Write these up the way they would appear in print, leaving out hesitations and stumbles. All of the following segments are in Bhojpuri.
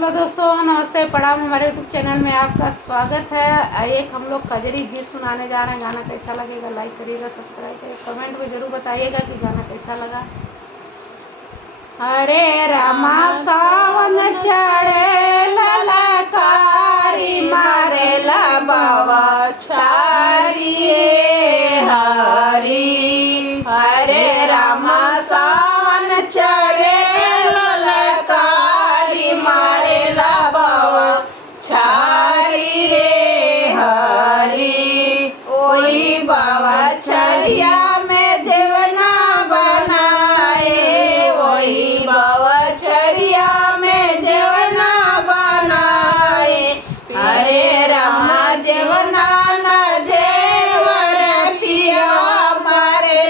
हेलो दोस्तों, नमस्ते, प्रणाम। हमारे यूट्यूब चैनल में आपका स्वागत है। एक हम लोग कजरी गीत सुनाने जा रहे हैं। गाना कैसा लगेगा लाइक करिएगा, सब्सक्राइब करिएगा, कमेंट में जरूर बताइएगा कि गाना कैसा लगा। हरे रामा सावन चढ़े ललकारी मारे बाबा छारी हरी। हरे रामा सावन चढ़े ललकारी मारे बाबा छारी रे हरी। ओही बाबा छरिया में जेवना बनाए, वही बाबा छरिया में जेवना बनाए। हरे रामा जेवना न जेवर पिया मारे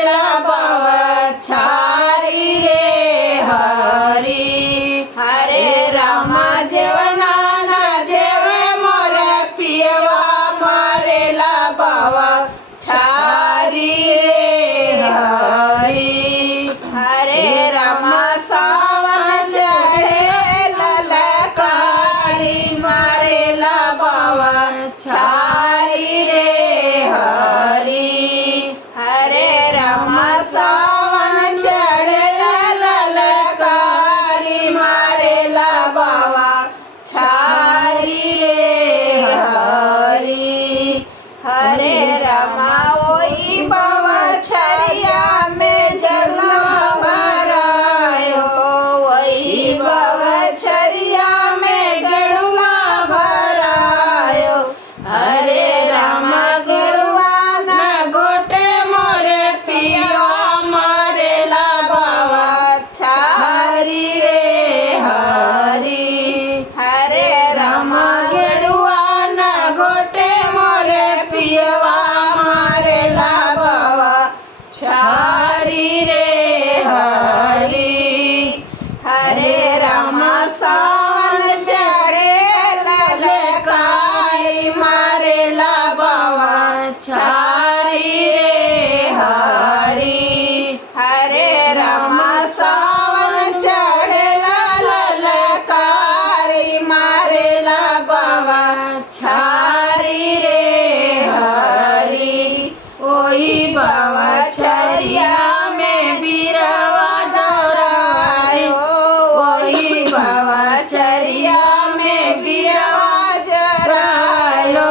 बाबा छारी रे हरी। हरे रामा जेवना न जेवे मोर पियवा मारे बाबा छारी रे हरी। हरे रामा सावन चढ़े ललकारी मारे बाबा छारी रे हरी। हरे रामा सावन चढ़े ललकारी मारे बाबा छारी रे हरी। हरे रामा वही बाबा छरिया में जलना भरायो, वही बाबा छरिया में गड़ुआ भरायो। हरे रामा गड़ुआ न गोटे मोरे पिया मारे बाबा छारी रे हरी। हरे रामा गड़ुआ न गोटे मोरे पियवा मारे बाबा छारी रे हरी। हरे रामा सावन चढ़े ललकारी मारे बाबा छारी रे हरी। हरे रामा सावन चढ़े ललकारी मारे बाबा छारी रे हरी। ओही बाबा छरिया में बीरवा जरायो, वही बाबा छरिया में बीरवा जरायो।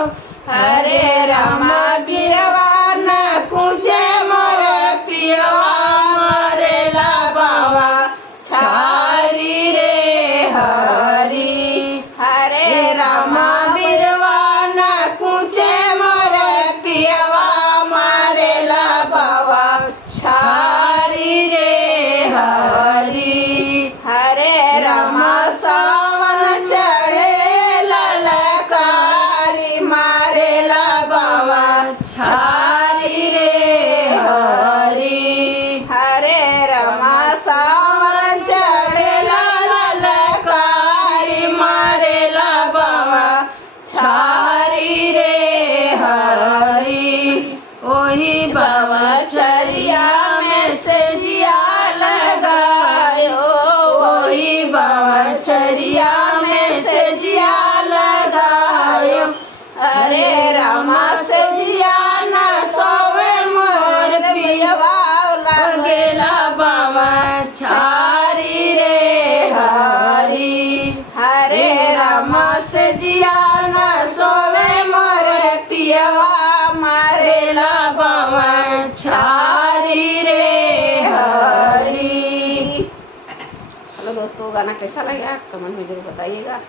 हरे रामा बीरवा न कुचे मोर पियवा मारे बाबा छारी रे हरी। हरे रामा बीरवा न कुचे मोर पियवा मारे बाबा छारी रे हरी। हरे रामा सावन चढ़े ललकारी मारे बाबा छारी रे हरी। हरे रामा सावन चढ़े ललकारी मारे बाबा छारी रे हरी। ओही बाबा छरिया में से जिया लगायो, वही बाबा छरिया में से जिया लगायो। हरे रामा से जिया न सोवे मोर पियवा लगेला बाबा छारी रे हरी। हरे रामा से जिया न सोवे मोर पियवा मारे बाबा छारी रे हरी। हेलो दोस्तों, गाना कैसा लगा कमेंट में जरूर बताइएगा।